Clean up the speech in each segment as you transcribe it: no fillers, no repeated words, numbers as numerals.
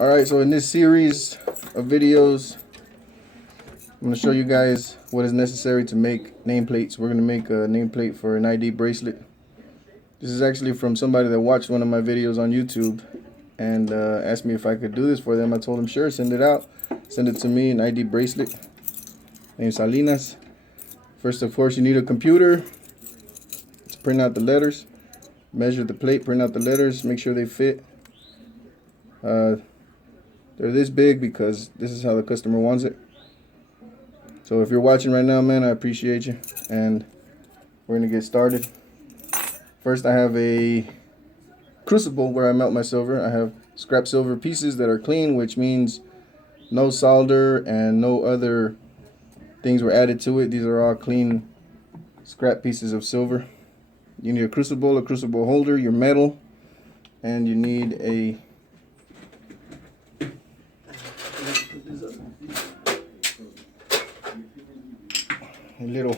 Alright, so in this series of videos, I'm going to show you guys what is necessary to make nameplates. We're going to make a nameplate for an ID bracelet. This is actually from somebody that watched one of my videos on YouTube and asked me if I could do this for them. I told him sure, send it out. Send it to me, an ID bracelet named Salinas. First, of course, you need a computer to print out the letters. Measure the plate, print out the letters, make sure they fit. They're this big because this is how the customer wants it. So if you're watching right now, man, I appreciate you. And we're gonna get started. First, I have a crucible where I melt my silver. I have scrap silver pieces that are clean, which means no solder and no other things were added to it. These are all clean scrap pieces of silver. You need a crucible holder, your metal, and you need a little,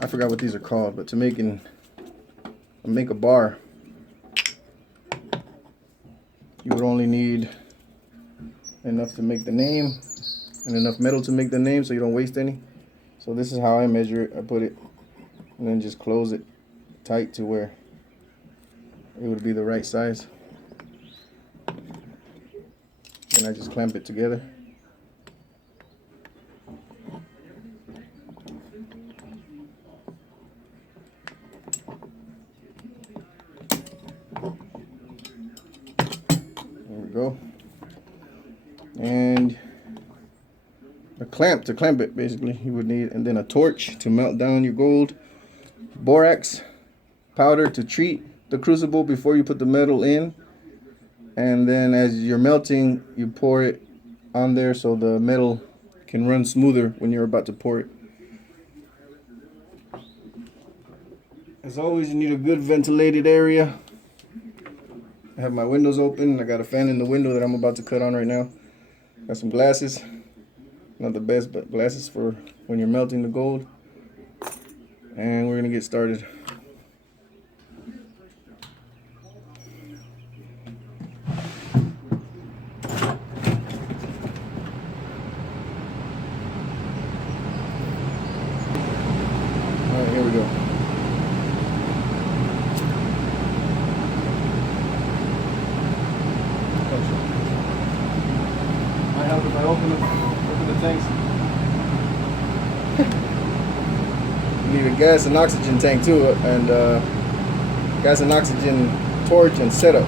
I forgot what these are called, but to make a bar, you would only need enough to make the name and enough metal to make the name so you don't waste any. So this is how I measure it. I put it and then just close it tight to where it would be the right size. And I just clamp it together. There we go. And a clamp to clamp it, basically, you would need, and then a torch to melt down your gold, borax powder to treat the crucible before you put the metal in, and then as you're melting, you pour it on there so the metal can run smoother when you're about to pour it. As always, you need a good ventilated area. I have my windows open. I got a fan in the window that I'm about to cut on right now. Got some glasses. Not the best, but glasses for when you're melting the gold. And we're gonna get started. Alright, here we go. Might help if I open the tanks. You need a gas and oxygen tank too, and gas and oxygen torch and setup.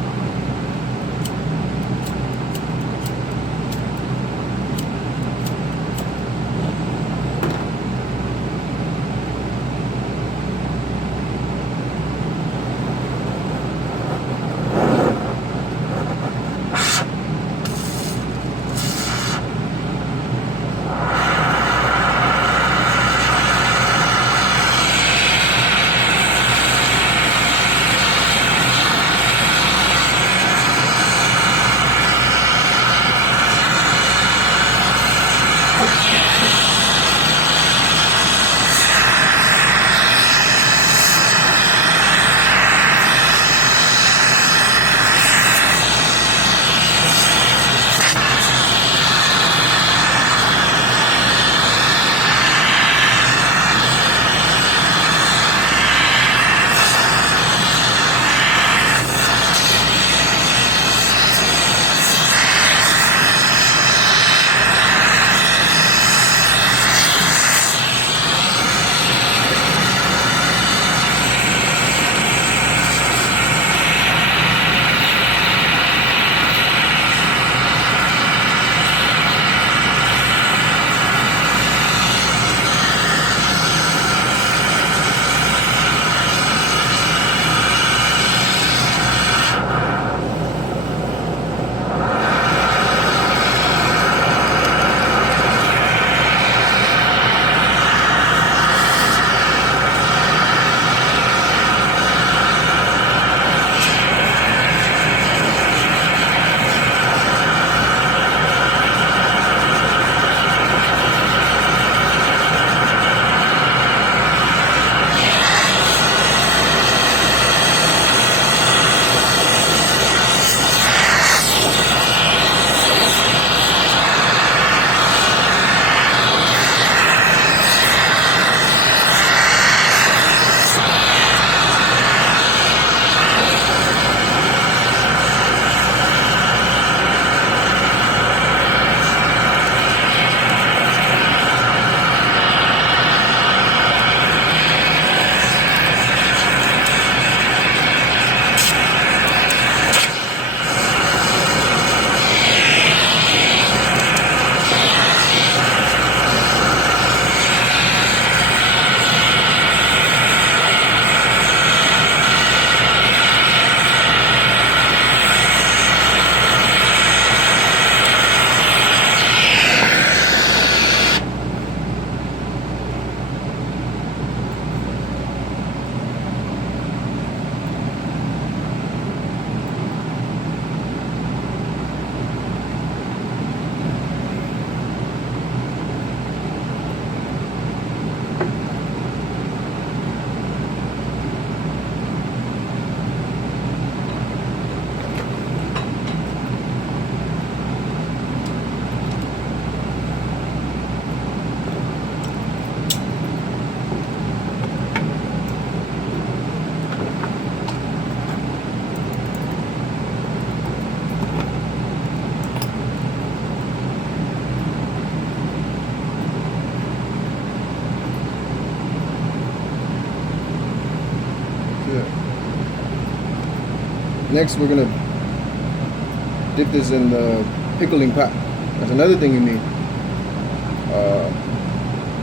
Next, we're gonna dip this in the pickling pot. That's another thing you need.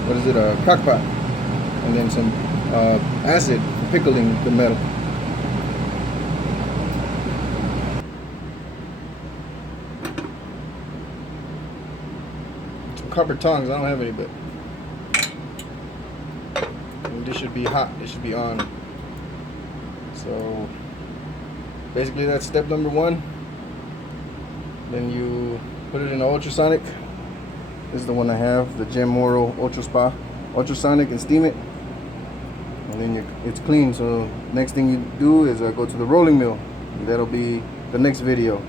What is it? A crock pot, and then some acid for pickling the metal. Some copper tongs. I don't have any, but this should be hot. This should be on. So basically, that's step number 1. Then you put it in the ultrasonic. This is the one I have, the Gem Moro ultrasonic, and steam it. And then it's clean. So next thing you do is go to the rolling mill. That'll be the next video.